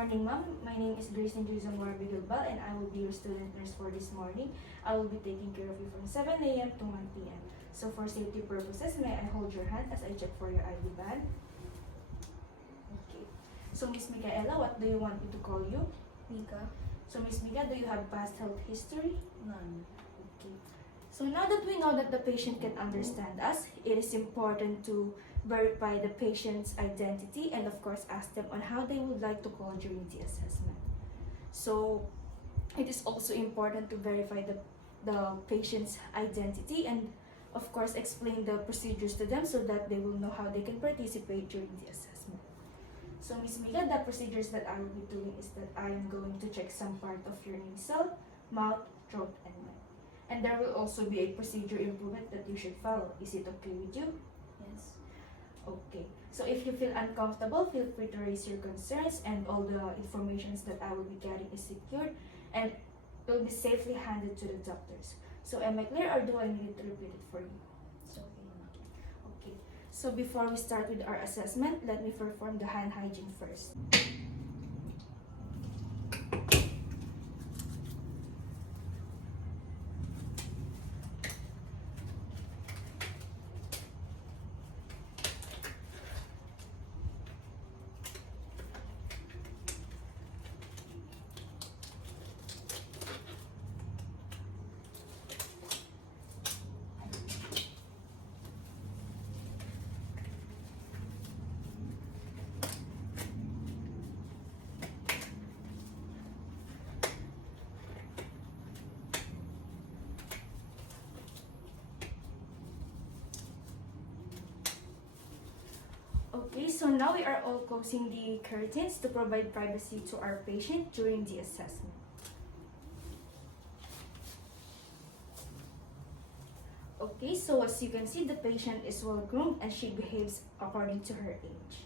morning, ma'am. My name is Gracelyn Jhoy Bigalbal, and I will be your student nurse for this morning. I will be taking care of you from 7 a.m. to 1 p.m. So for safety purposes, may I hold your hand as I check for your ID band? Okay. So Miss Micaela, what do you want me to call you? Mika? So Miss Mika, do you have past health history? None. Okay. So now that we know that the patient can understand us, it is important to verify the patient's identity and of course ask them on how they would like to call during the assessment. So it is also important to verify the patient's identity and of course explain the procedures to them so that they will know how they can participate during the assessment. So Ms. Mika, the procedures that I will be doing is that I am going to check some part of your nasal, mouth, throat, and neck. And there will also be a procedure improvement that you should follow. Is it okay with you? Yes. Okay. So if you feel uncomfortable, feel free to raise your concerns and all the informations that I will be getting is secured and it will be safely handed to the doctors. So am I clear or do I need to repeat it for you? It's okay. Okay. So before we start with our assessment, let me perform the hand hygiene first. Okay, so now we are all closing the curtains to provide privacy to our patient during the assessment. Okay, so as you can see, the patient is well groomed and she behaves according to her age.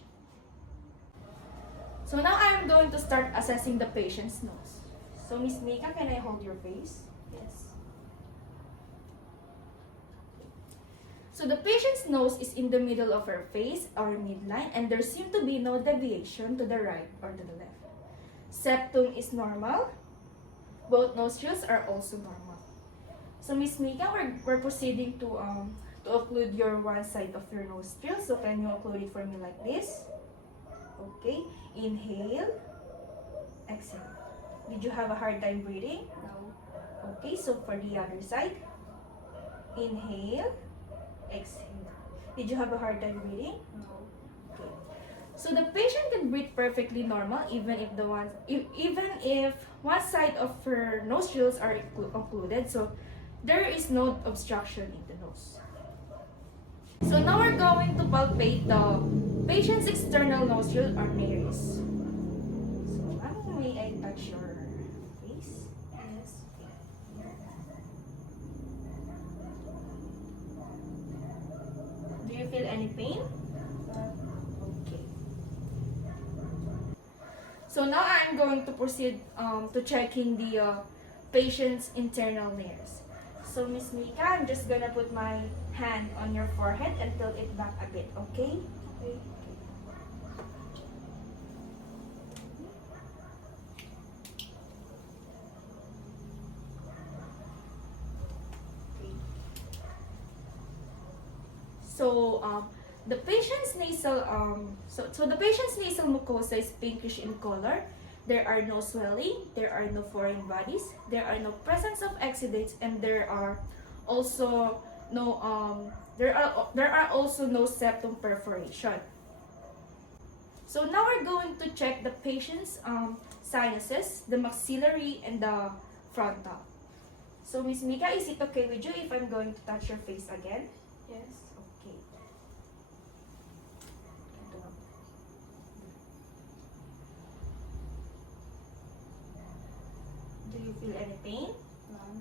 So now I am going to start assessing the patient's nose. So Miss Mika, can I hold your face? Yes. So the patient's nose is in the middle of her face or midline and there seems to be no deviation to the right or to the left. Septum is normal. Both nostrils are also normal. So Miss Mika, we're proceeding to occlude your one side of your nostril. So can you occlude it for me like this? Okay. Inhale. Exhale. Did you have a hard time breathing? No. Okay, so for the other side. Inhale. Exhale. Did you have a hard time breathing? No. Okay. So the patient can breathe perfectly normal even if one side of her nostrils are occluded. So there is no obstruction in the nose. So now we're going to palpate the patient's external nostril or nares. So ma'am, may I touch your face? Yes. Do you feel any pain? Okay. So now I'm going to proceed to checking the patient's internal nares. So Miss Mika, I'm just gonna put my hand on your forehead and tilt it back a bit, okay? Okay. So the patient's nasal mucosa is pinkish in color. There are no swelling, there are no foreign bodies, there are no presence of exudates, and there are also no septum perforation. So now we're going to check the patient's sinuses, the maxillary and the frontal. So Miss Mika, is it okay with you if I'm going to touch your face again? Yes. Okay. Do you feel any pain? None.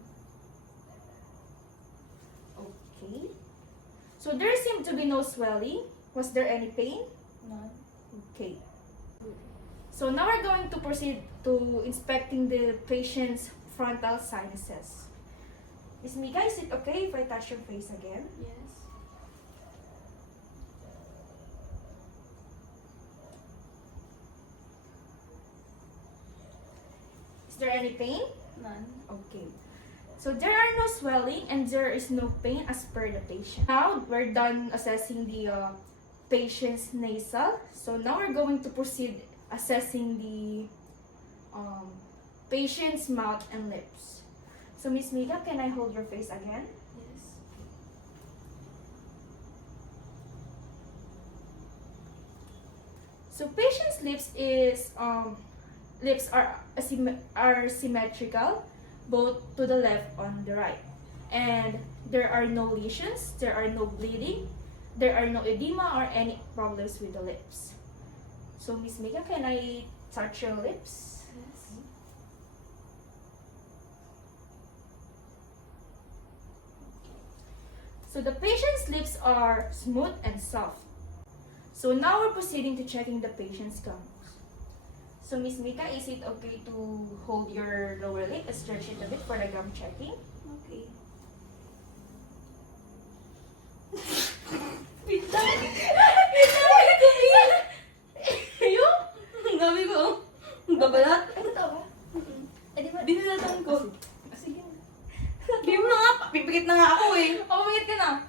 Okay. So there seemed to be no swelling. Was there any pain? None. Okay. So now we're going to proceed to inspecting the patient's frontal sinuses. Miss Mika, is it okay if I touch your face again? Yes. there any pain? None. Okay. So there are no swelling and there is no pain as per the patient. Now we're done assessing the patient's nasal. So now we're going to proceed assessing the patient's mouth and lips. So Miss Mika, can I hold your face again? Yes. So patient's lips are symmetrical, both to the left and the right, and there are no lesions, there are no bleeding, there are no edema or any problems with the lips. So Miss Mika, can I touch your lips? Yes. So the patient's lips are smooth and soft. So now we're proceeding to checking the patient's gums. So Miss Mika, is it okay to hold your lower lip and stretch it a bit for the gum checking? Okay. Bitaw! Bitaw! Ayun! Ang dami ko. Ang babalat. Ano to? Eh, di ba? Dinilatan ko. Sige. Di mo na nga. Pipikit na nga ako eh. Pamamigit ka na.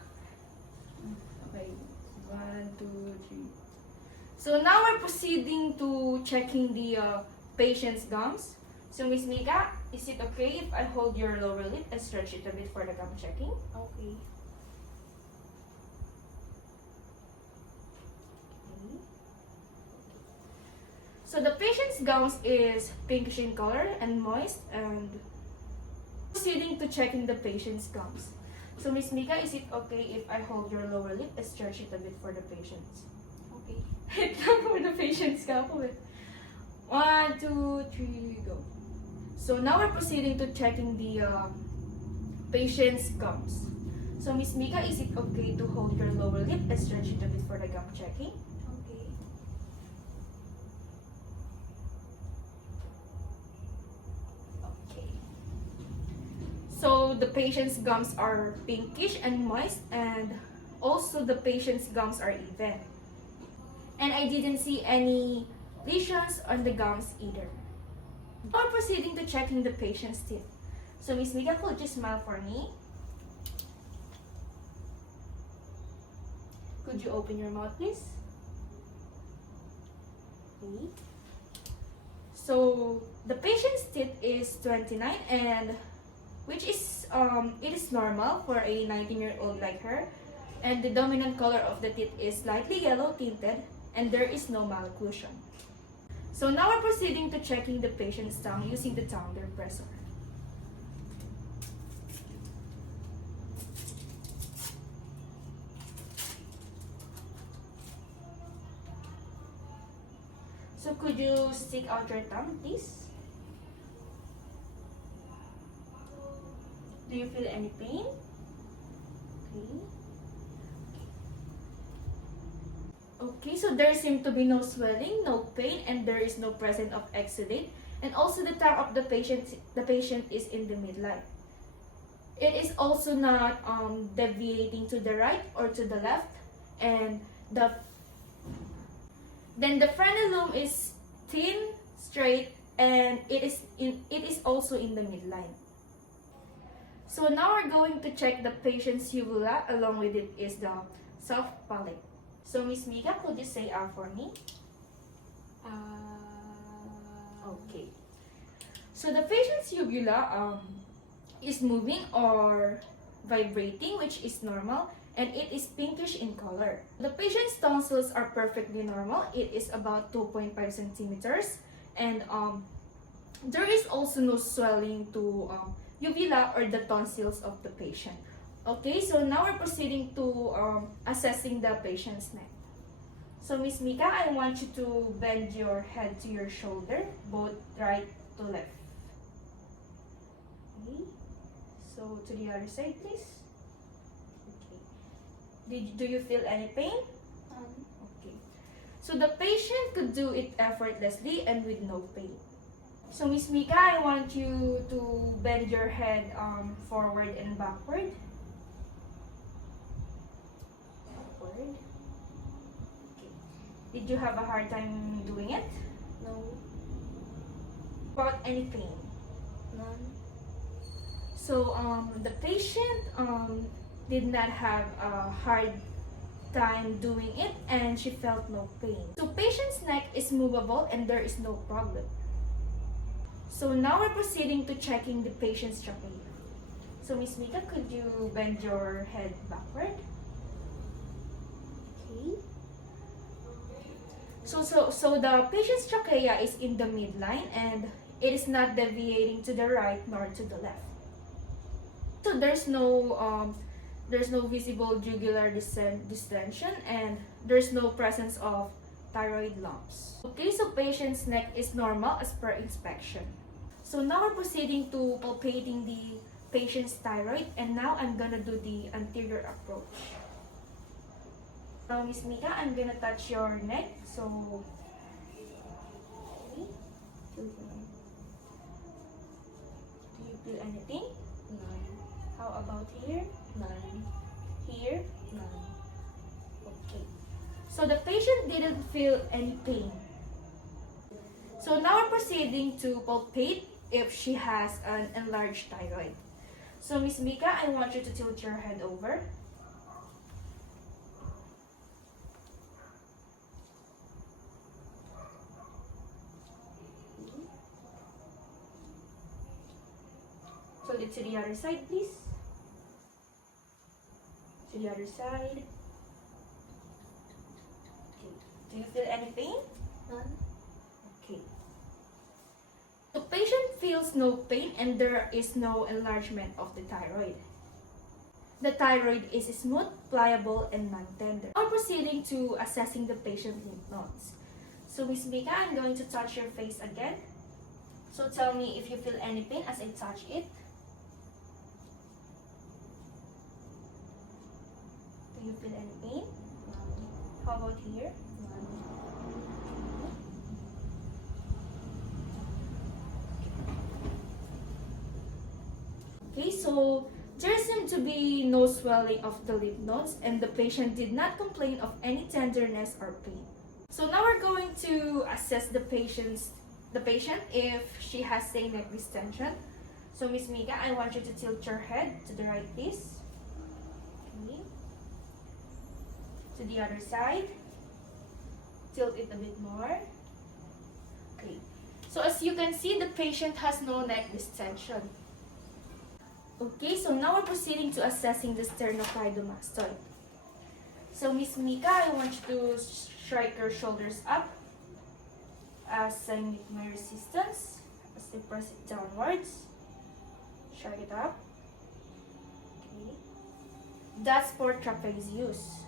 Okay. 1, 2, 3. So now we're proceeding to checking the patient's gums. So Miss Mika, is it okay if I hold your lower lip and stretch it a bit for the gum checking? Okay. So the patient's gums is pinkish in color and moist, and proceeding to checking the patient's gums. So Miss Mika, is it okay if I hold your lower lip and stretch it a bit for the patient's? Okay. Hit lang for the patient's gum. 1, 2, 3, go. So now we're proceeding to checking the patient's gums. So Miss Mika, is it okay to hold your lower lip and stretch it a bit for the gum checking? Okay. Okay. So the patient's gums are pinkish and moist, and also the patient's gums are even. And I didn't see any lesions on the gums either. Now proceeding to checking the patient's teeth. So Miss Mika, could you smile for me? Could you open your mouth, please? Okay. So the patient's teeth is 29, and which is it is normal for a 19-year-old like her, and the dominant color of the teeth is slightly yellow tinted, and there is no malocclusion. So now we're proceeding to checking the patient's tongue using the tongue depressor. So could you stick out your tongue, please? Do you feel any pain? Okay. Okay, so there seems to be no swelling, no pain, and there is no presence of exudate. And also the tongue of the patient is in the midline. It is also not deviating to the right or to the left, and then the frenulum is thin, straight, and it is also in the midline. So now we're going to check the patient's uvula. Along with it is the soft palate. So Miss Mika, could you say for me? Okay. So the patient's uvula is moving or vibrating, which is normal, and it is pinkish in color. The patient's tonsils are perfectly normal. It is about 2.5 centimeters, and there is also no swelling to uvula or the tonsils of the patient. Okay, so now we're proceeding to assessing the patient's neck. So Miss Mika, I want you to bend your head to your shoulder, both right to left. Okay, so to the other side, please. Okay. Do you feel any pain? Okay. So the patient could do it effortlessly and with no pain. So Miss Mika, I want you to bend your head forward and backward. Backward. Okay. Did you have a hard time doing it? No. About any pain? None. So the patient did not have a hard time doing it and she felt no pain. So patient's neck is movable and there is no problem. So now we're proceeding to checking the patient's trachea. So Miss Mika, could you bend your head backward? Okay. So the patient's trachea is in the midline and it is not deviating to the right nor to the left. So there's no visible jugular distension and there's no presence of thyroid lumps. Okay, so patient's neck is normal as per inspection. So now we're proceeding to palpating the patient's thyroid and now I'm gonna do the anterior approach. Now Miss Mika, I'm gonna touch your neck. So okay. Do you feel anything? None. How about here? None. Here? None. Okay. So the patient didn't feel any pain. So now we're proceeding to palpate if she has an enlarged thyroid. So Miss Mika, I want you to tilt your head over. Tilt it to the other side, please. To the other side. Okay. Do you feel any pain? None. Okay. The patient feels no pain and there is no enlargement of the thyroid. The thyroid is smooth, pliable, and non-tender. Now proceeding to assessing the patient lymph nodes. So Miss Mika, I'm going to touch your face again. So tell me if you feel any pain as I touch it. Do you feel any pain? None. How about here? None. Okay, so there seemed to be no swelling of the lymph nodes and the patient did not complain of any tenderness or pain. So now we're going to assess the patient if she has say neck distension. So Miss Mika, I want you to tilt your head to the right, please. Okay. To the other side. Tilt it a bit more. Okay. So as you can see, the patient has no neck distension. Okay, so now we're proceeding to assessing the sternocleidomastoid. So Miss Mika, I want you to strike your shoulders up as I meet my resistance. As I press it downwards. Strike it up. Okay. That's for trapezius.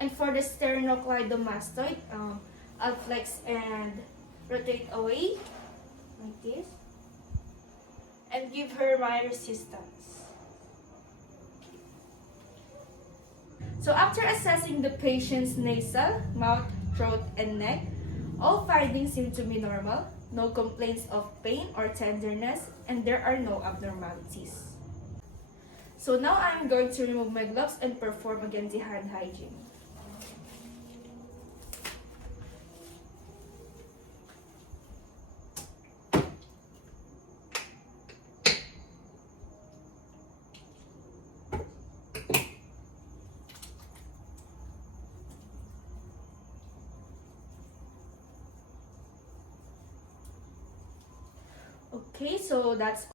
And for the sternocleidomastoid, I'll flex and rotate away like this. And give her my resistance. So after assessing the patient's nasal, mouth, throat, and neck, all findings seem to be normal, no complaints of pain or tenderness, and there are no abnormalities. So now I'm going to remove my gloves and perform again the hand hygiene. Okay, so that's